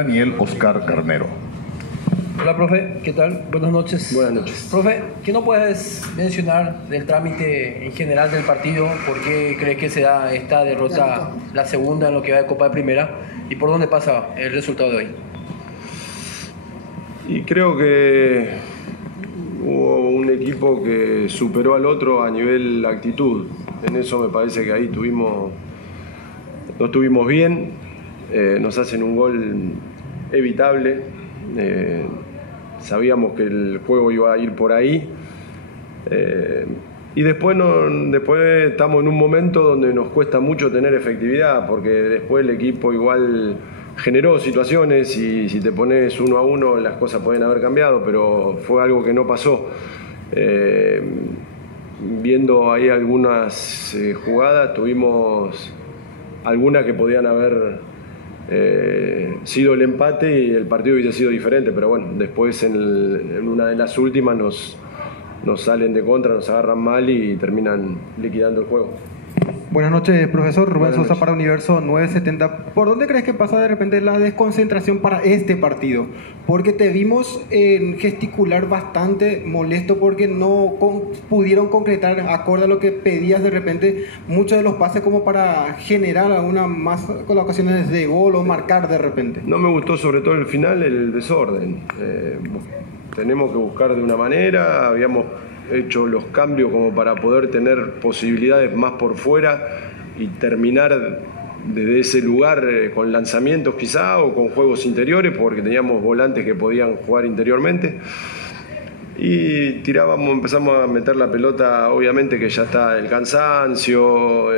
Daniel Oscar Carnero. Hola, profe, ¿qué tal? Buenas noches. Buenas noches. Profe, ¿qué no puedes mencionar del trámite en general del partido? ¿Por qué crees que se da esta derrota, la segunda en lo que va de Copa de Primera? ¿Y por dónde pasa el resultado de hoy? Y creo que hubo un equipo que superó al otro a nivel actitud. En eso me parece que ahí no estuvimos bien. Nos hacen un gol evitable. Sabíamos que el juego iba a ir por ahí. Y después estamos en un momento donde nos cuesta mucho tener efectividad, porque después el equipo igual generó situaciones y si te pones 1-1 las cosas pueden haber cambiado, pero fue algo que no pasó. Viendo ahí algunas jugadas, tuvimos algunas que podían haber sido el empate y el partido hubiese sido diferente, pero bueno, después en una de las últimas nos salen de contra, nos agarran mal y terminan liquidando el juego. Buenas noches, profesor. Rubén Buenas Sosa noches. para Universo 970. ¿Por dónde crees que pasa de repente la desconcentración para este partido? Porque te vimos gesticular bastante molesto porque no pudieron concretar, acorde a lo que pedías de repente, muchos de los pases como para generar algunas más colocaciones de gol o marcar de repente. No me gustó sobre todo el final, el desorden. Tenemos que buscar de una manera, habíamos hecho los cambios como para poder tener posibilidades más por fuera y terminar desde ese lugar con lanzamientos quizá o con juegos interiores, porque teníamos volantes que podían jugar interiormente. Y empezamos a meter la pelota, obviamente que ya está el cansancio,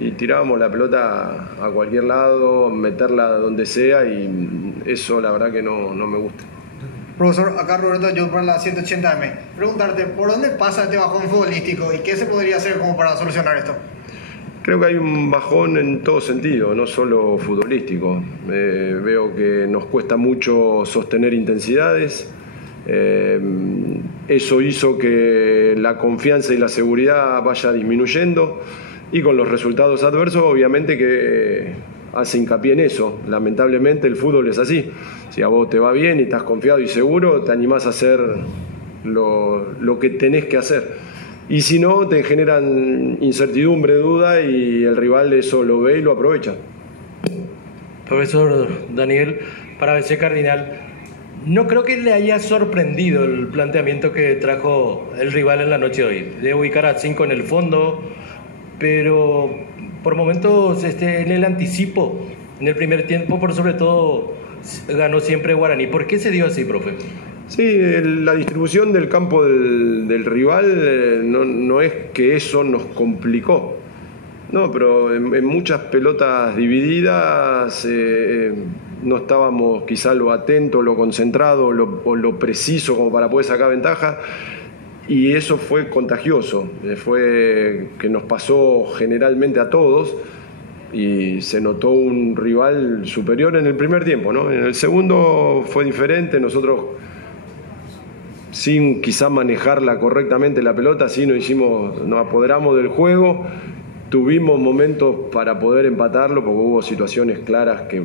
y tirábamos la pelota a cualquier lado, meterla donde sea, y eso la verdad que no me gusta. Profesor, acá Roberto, yo para la 180M. Preguntarte, ¿por dónde pasa este bajón futbolístico y qué se podría hacer como para solucionar esto? Creo que hay un bajón en todo sentido, no solo futbolístico. Veo que nos cuesta mucho sostener intensidades. Eso hizo que la confianza y la seguridad vaya disminuyendo, y con los resultados adversos obviamente que hace hincapié en eso. Lamentablemente el fútbol es así. Si a vos te va bien y estás confiado y seguro, te animás a hacer lo que tenés que hacer. Y si no, te generan incertidumbre, duda, y el rival eso lo ve y lo aprovecha. Profesor Daniel, para BC Cardinal, no creo que le haya sorprendido el planteamiento que trajo el rival en la noche de hoy, de ubicar a 5 en el fondo, pero por momentos en el anticipo, en el primer tiempo, por sobre todo, ganó siempre Guaraní. ¿Por qué se dio así, profe? Sí, la distribución del campo del rival no es que eso nos complicó. No, pero en muchas pelotas divididas no estábamos quizá lo atento, lo concentrado o lo preciso como para poder sacar ventaja, y eso fue contagioso, fue que nos pasó generalmente a todos, y se notó un rival superior en el primer tiempo, ¿no? En el segundo fue diferente, nosotros sin quizá manejarla correctamente la pelota, sí nos apoderamos del juego, tuvimos momentos para poder empatarlo porque hubo situaciones claras que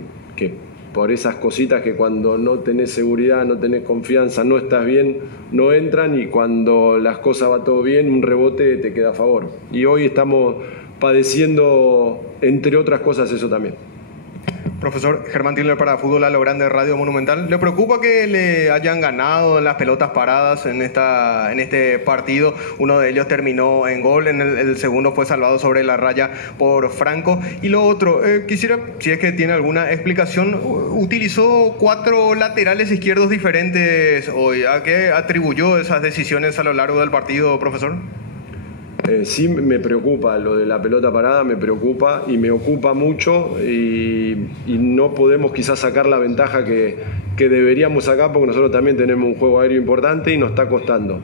por esas cositas que cuando no tenés seguridad, no tenés confianza, no estás bien, no entran, y cuando las cosas va todo bien, un rebote te queda a favor. Y hoy estamos padeciendo, entre otras cosas, eso también. Profesor Germán Tiller para Fútbol a lo Grande, Radio Monumental. ¿Le preocupa que le hayan ganado en las pelotas paradas en este partido? Uno de ellos terminó en gol, el segundo fue salvado sobre la raya por Franco. Y lo otro, quisiera, si es que tiene alguna explicación, utilizó 4 laterales izquierdos diferentes hoy. ¿A qué atribuyó esas decisiones a lo largo del partido, profesor? Sí me preocupa lo de la pelota parada, me preocupa y me ocupa mucho, y no podemos quizás sacar la ventaja que deberíamos sacar, porque nosotros también tenemos un juego aéreo importante y nos está costando.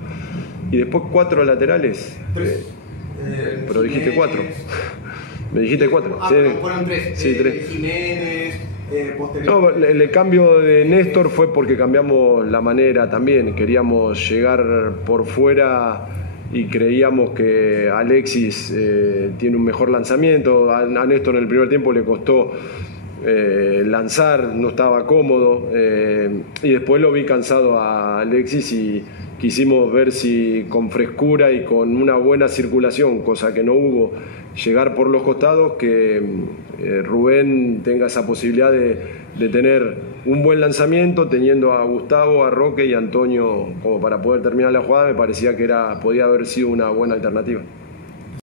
Y después 4 laterales, pero dijiste 4. Me dijiste 4. Ah, sí, fueron 3. Sí, 3. Jiménez, No, el cambio de Néstor fue porque cambiamos la manera también, queríamos llegar por fuera y creíamos que Alexis tiene un mejor lanzamiento. A Néstor en el primer tiempo le costó lanzar, no estaba cómodo, y después lo vi cansado a Alexis y quisimos ver si con frescura y con una buena circulación, cosa que no hubo, llegar por los costados, que Rubén tenga esa posibilidad de tener un buen lanzamiento, teniendo a Gustavo, a Roque y a Antonio como para poder terminar la jugada. Me parecía que podía haber sido una buena alternativa.